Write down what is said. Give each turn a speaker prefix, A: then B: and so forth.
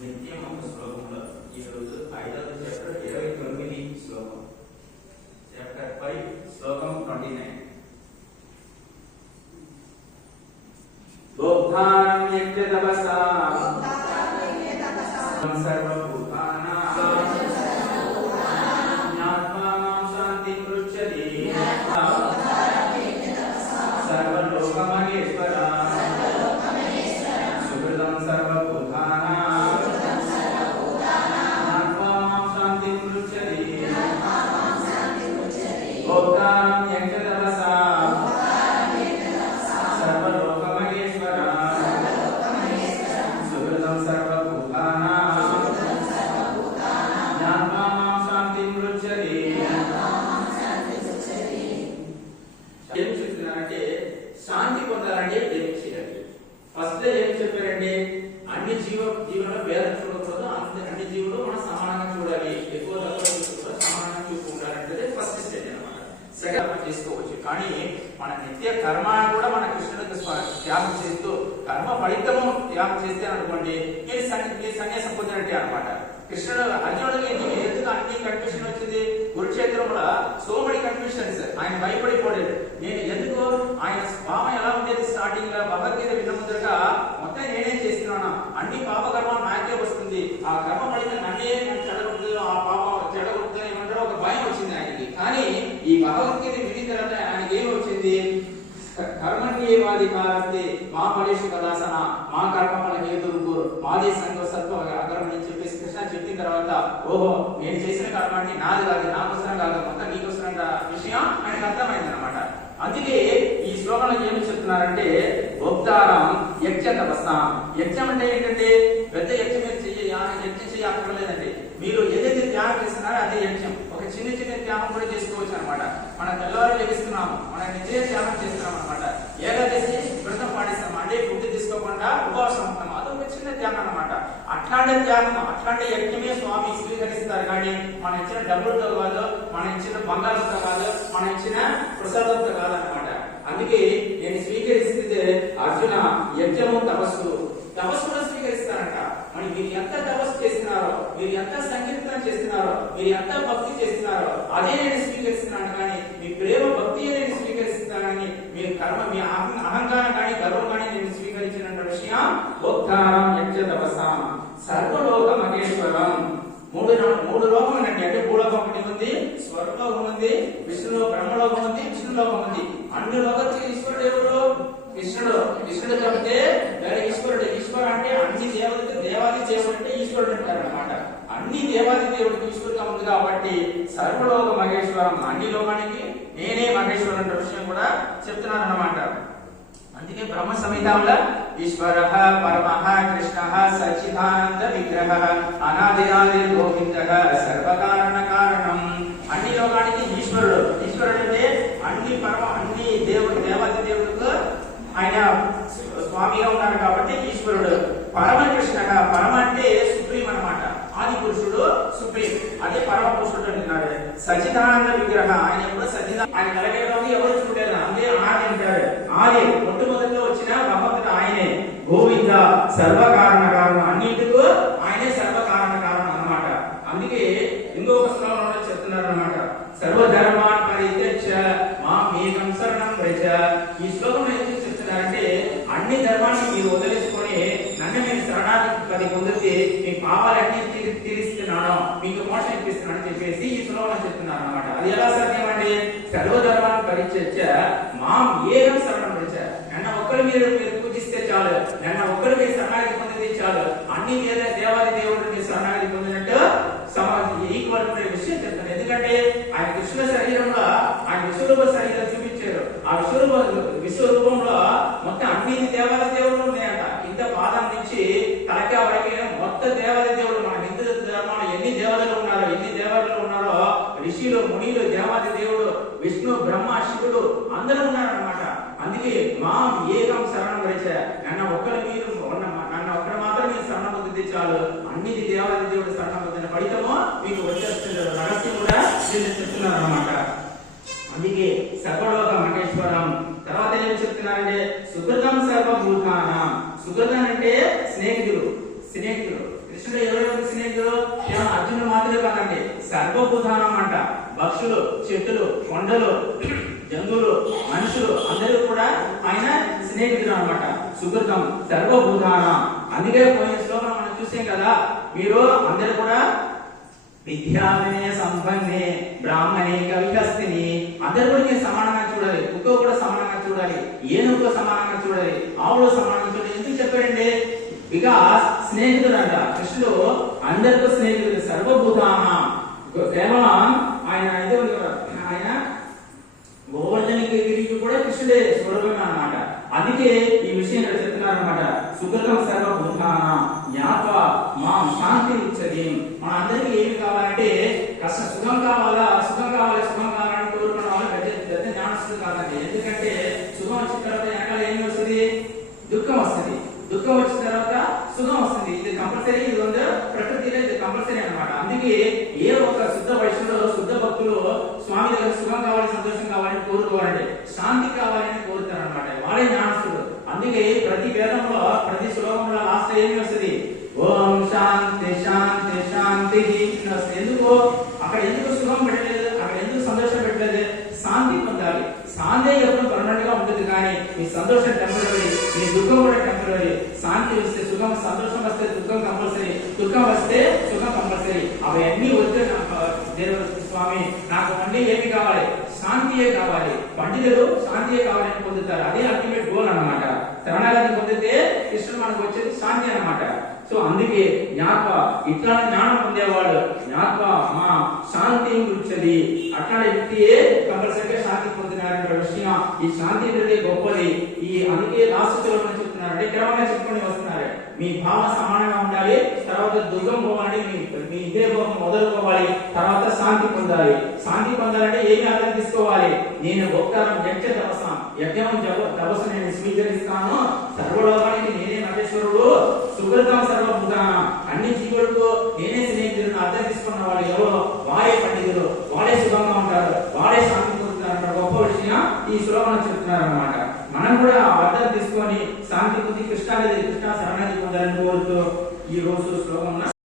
A: నిత్యం ఒక శ్లోకంలో ఈరోజు ఐదవ చాప్టర్ ఇరవై తొమ్మిది శ్లోకం చాప్టర్ ఫైవ్ శ్లోకం ట్వంటీ నైన్ గోప్తారం యజ్ఞ తపసా కానీ మన నిత్య కర్మ కూడా మన కృష్ణుడికి త్యాగం చేస్తూ కర్మ ఫలితము త్యాగం చేస్తే అనుకోండి మీరు మీరు సన్యాసం పొందినట్టే అనమాట కృష్ణుడు అర్జునుడికి ఎందుకు అన్ని కన్ఫ్యూషన్ వచ్చింది? కురుక్షేత్రంలో సో మెనీ కన్ఫ్యూషన్స్ ఆయన భయపడిపోలేదు నేను ఎందుకు ఆయన పాప ఎలా ఉండేది స్టార్టింగ్లో భగవద్గీత విన్న ముందరగా మొత్తం నేనేం చేస్తున్నాను అన్ని పాప కర్మ నాకే వస్తుంది ఆ కర్మ ఫలితం నన్నే నన్ను చెడగొడుతుంది ఆ పాప చెడగొడుతుంది ఏమంటారో ఒక భయం వచ్చింది ఆయనకి కానీ ఈ భగవద్గీత విని తర్వాత ఆయనకి ఏం వచ్చింది కర్మణ్యేవాది కారస్తే మా ఫలేషు కదాసన మా కర్మ ఫల హేతురుకు మాదే సంఘసత్వ సత్వ అగరం చెప్పేసి కృష్ణ చెప్పిన తర్వాత ఓహో నేను చేసిన కర్మాన్ని నాది కాదు నా కోసరం కాదు మొత్తం నీ విషయం ఆయనకు అర్థమైంది అనమాట అందుకే ఈ శ్లోకంలో ఏమి చెప్తున్నారంటే భోక్తారం యక్ష తపస్సాం యక్షం అంటే ఏంటంటే పెద్ద యక్ష మీరు చెయ్యి యక్ష చెయ్యి అక్కర్లేదండి. మీరు ఏదైతే త్యాగం చేస్తున్నారో అదే యక్షం. ఒక చిన్న చిన్న త్యాగం కూడా చేసుకోవచ్చు అనమాట మన తెల్లవారు లభిస్తున్నాము మనం నిజే త్యాగం చేస్తున్నాం అనమాట ఏకాదశి వ్రతం పాటిస్తాం అంటే ఫుడ్ తీసుకోకుండా ఉపవాసం ఉంటాం అదొక చిన్న త్యాగం అనమాట అట్లాంటి త్యాగం అట్లాంటి యజ్ఞమే స్వామి స్వీకరిస్తారు. కానీ మన ఇచ్చిన డబ్బులతో కాదు మన ఇచ్చిన బంగారంతో కాదు మన ఇచ్చిన ప్రసాదంతో కాదనమాట అందుకే నేను స్వీకరిస్తే అర్జున యజ్ఞము తపస్సు. తపస్సు కూడా స్వీకరిస్తారంట. మరి మీరు ఎంత తపస్సు చేస్తున్నారో మీరు ఎంత సంకీర్తన చేస్తున్నారో మీరు ఎంత భక్తి చేస్తున్నారో అదే నేను స్వీకరిస్తున్నాను కానీ మీ ప్రేమ భక్తి నేను స్వీకరిస్తున్నానని మీ కర్మ మీ అహం- అహంకారం కానీ గర్వం కానీ నేను స్వీకరించిన విషయం భోక్తారం యజ్ఞ తపసాం సర్వలోక మహేశ్వరం మూడు రా- మూడు లోకం ఉందండి అంటే భూలోకం ఒకటి ఉంది స్వర్గలోకం ఉంది విష్ణులో బ్రహ్మలోకం ఉంది విష్ణులోకం ఉంది అన్ని లోకకి ఈశ్వరుడు ఎవరు? కృష్ణుడు కృష్ణుడు చెప్తే వేరే ఈశ్వరుడు. ఈశ్వరుడు అంటే అన్ని దేవతలు దేవాది దేవుడు అంటే ఈశ్వరుడు అంటారు అనమాట అన్ని దేవాది దేవుడికి ఈశ్వరుగా ఉంది కాబట్టి సర్వలోక మహేశ్వరం అన్ని లోకానికి నేనే మహేశ్వరుడు అనే విషయం కూడా చెప్తున్నాను అనమాట అందుకే బ్రహ్మ సంహితంలో ఈశ్వర పరమ కృష్ణ సచిదానంద విగ్రహ అనాదినాది గోవింద సర్వకారణ కారణం. లోకానికి ఈశ్వరుడు. ఈశ్వరుడు అంటే అన్ని పరమ అన్ని దేవుడు దేవత దేవుడుకు ఆయన స్వామిగా ఉన్నారు కాబట్టి ఈశ్వరుడు. పరమ కృష్ణ పరమ అంటే సుప్రీం అన్నమాట. ఆది పురుషుడు సుప్రీం. అదే పరమ పురుషుడు అంటున్నారు సచిదానంద విగ్రహ. ఆయన ఎప్పుడు సచిదా ఆయన కలగేలోని ఎవరు చూడలేదు. అంతే ఆది అంటారు. ఆది మొట్టమొదటిలో వచ్చిన భగవంతుడు ఆయనే గోవింద సర్వకారణ కారణం అన్నింటికు ఆయనే సర్వకారణ కారణం అన్నమాట అందుకే ఇంకొక శ్లోకంలో చెప్తున్నారు అన్నమాట సర్వధర్మాన్ పరిత్యజ మాం ఏకం శరణం వ్రజ ఈ శ్లోకంలో ఏం చెప్తున్నారంటే అన్ని ధర్మాన్ని మీరు వదిలేసుకొని నన్ను మీరు శరణాగతి పొందితే మీకు పాపాలన్నీ తీరిస్తున్నాను. మీకు మోసం ఇప్పిస్తున్నాను అని చెప్పేసి ఈ శ్లోకం చెప్తున్నాను అనమాట అది ఎలా సాధ్యమండి? సర్వధర్మాన్ని పరిచర్చ మాం ఏకం శరణం పరిచ నన్న ఒక్కరు మీరు మీరు పూజిస్తే చాలు. నన్న ఒక్కరు మీరు శరణాగతి పొందితే చాలు. అన్ని దేవ దేవాది దేవుడు మీరు శరణాగతి పొందినట్టు సమాజం ఈక్వల్ అనే విషయం చెప్తాను ఎందుకంటే ఆయన కృష్ణ శరీరంలో ఆయన విశ్వరూప శరీరం చూపించారు. ఆ విశ్వరూప విశ్వరూపంలో మొత్తం అన్ని దేవాల దేవుడు ఉన్నాయట ఇంత పాదం నుంచి తలకే వరకు మొత్తం దేవాల దేవుడు మన హిందూ ధర్మంలో ఎన్ని దేవతలు ఉన్నారో ఎన్ని దేవతలు ఉన్నారో ఋషులు దేవాది దేవుడు విష్ణు బ్రహ్మ శివుడు అందరూ ఉన్నారన్నమాట. అందుకే మా ఏకం శరణం వరిచ. నన్న ఒక్కరు మీరు ఉన్న- నన్న ఒక్కరు మాత్రం మీరు శరణం పొందితే చాలు. అన్ని దేవాది దేవుడు శరణం పొందిన ఫలితము మీకు వచ్చేస్తుంది రహస్యం కూడా దీన్ని చెప్తున్నారు అనమాట అందుకే సర్వలోక మహేశ్వరం. తర్వాత ఏం చెప్తున్నారంటే సుకృతం సర్వభూతానం. సుకృతం అంటే స్నేహితులు స్నేహితుడు. కృష్ణుడు ఎవరు? స్నేహితుడు? కేవలం అర్జునుడు మాత్రమే కాదండి. సర్వభూతానం అంట. పక్షులు చెట్టులు కొండలు జంతువులు మనుషులు అందరూ కూడా ఆయన స్నేహితుడు అనమాట సుకృతం సర్వభూతానం. అందుకే పోయిన శ్లోకం మనం చూసాం కదా మీరు అందరూ కూడా విద్యావినయ సంపన్నే బ్రాహ్మణే కవిహస్తిని అందరు కూడా నేను సమానంగా చూడాలి. కుక్క కూడా సమానంగా చూడాలి. ఏనుగు సమానంగా చూడాలి. ఆవులు సమానంగా చూడాలి. ఎందుకు చెప్పాడండి? బికాస్ స్నేహితుడు అంట కృష్ణుడు అందరితో స్నేహితుడు. సర్వభూతాన. కేవలం ఆయన అయితే ఆయన గోవర్ధన గిరికి కూడా కృష్ణుడే స్వరూపం అన్నమాట. అందుకే ఈ విషయం ఇక్కడ చెప్తున్నారు అనమాట సుకృతం సర్వభూతాన జ్ఞాప మాం శాంతి ఇచ్చది మన అందరికీ ఏమి కావాలంటే కష్ట సుఖం కావాలా? సుఖం కావాలి? సుఖం కావాలని కోరుకున్న వాళ్ళు పెద్ద పెద్ద జ్ఞానస్తులు కాదండి. ఎందుకంటే సుఖం వచ్చిన తర్వాత వెనకాల ఏమి వస్తుంది? దుఃఖం వస్తుంది. దుఃఖం వచ్చిన తర్వాత సుఖం వస్తుంది. ఇది కంపల్సరీ ఇది ఉంది ప్రకృతిలో ఇది కంపల్సరీ అన్నమాట. అందుకే ఏ ఒక్క శుద్ధ వైష్ణవుడు శుద్ధ భక్తులు స్వామి దగ్గర సుఖం కావాలి సంతోషం కావాలని కోరుకోవాలంటే శాంతి కావాలని కోరుతారు అనమాట వాళ్ళే జ్ఞానస్తుడు అందుకే ప్రతి వేదంలో ప్రతి శ్లోకంలో లాస్ట్ ఏమి వస్తుంది ఓం శాంతి శాంతి శాంతి ఎందుకో? అక్కడ ఎందుకు సుఖం పెట్టలేదు? అక్కడ ఎందుకు సంతోషం పెట్టలేదు? శాంతి పొందాలి. శాంతి ఎప్పుడు పర్మనెంట్గా ఉంటుంది కానీ మీ సంతోషం టెంపరీ మీ దుఃఖం కూడా టెంపరీ శాంతి వస్తే సుఖం సంతోషం వస్తే దుఃఖం కంపల్సరీ దుఃఖం వస్తే సుఖం కంపల్సరీ అవన్నీ వస్తే స్వామి నాకు మళ్ళీ ఏమి కావాలి? శాంతియే కావాలి. పండితులు శాంతియే కావాలని పొందుతారు అదే అల్టిమేట్ గోల్ అన్నమాట. శరణాగతి పొందితే కృష్ణుడు మనకు వచ్చేది శాంతి అన్నమాట. సో అందుకే జ్ఞాప ఇట్లా జ్ఞానం పొందేవాడు జ్ఞాప మా శాంతి గురించది అట్లాంటి వ్యక్తియే కంపల్సరిగా శాంతి పొందినారనే విషయం ఈ శాంతి అనేది గొప్పది. ఈ అందుకే లాస్ట్ నుంచి చెప్తున్నారు. అంటే క్రమంగా చెప్పుకొని వస్తున్నారు. మీ భావ సమానంగా ఉండాలి తర్వాత దుర్గం పోవాలంటే మీ మీ ఇదే భోగం మొదలుకోవాలి తర్వాత శాంతి పొందాలి. శాంతి పొందాలంటే ఏమి అర్థం తీసుకోవాలి? నేను ఒక్కరం యజ్ఞ తపస యజ్ఞం తపస్సు నేను స్వీకరిస్తాను. సర్వలోకానికి నేనే మహేశ్వరుడు సుకృతం సర్వభూతాన? అన్ని జీవులకు నేనే స్నేహితులను అర్థం తీసుకున్న వాళ్ళు ఎవరో? వాడే పండితులు వాడే సుఖంగా ఉంటారు వాడే శాంతి పొందుతారు గొప్ప విషయం ఈ సులభం చెప్తున్నారు అన్నమాట మనం కూడా ఆ అర్థం తీసుకొని శాంతి పొంది కృష్ణ కృష్ణ శరణాది పొందాలని కోరుతూ ఈ రోజు శ్లోకం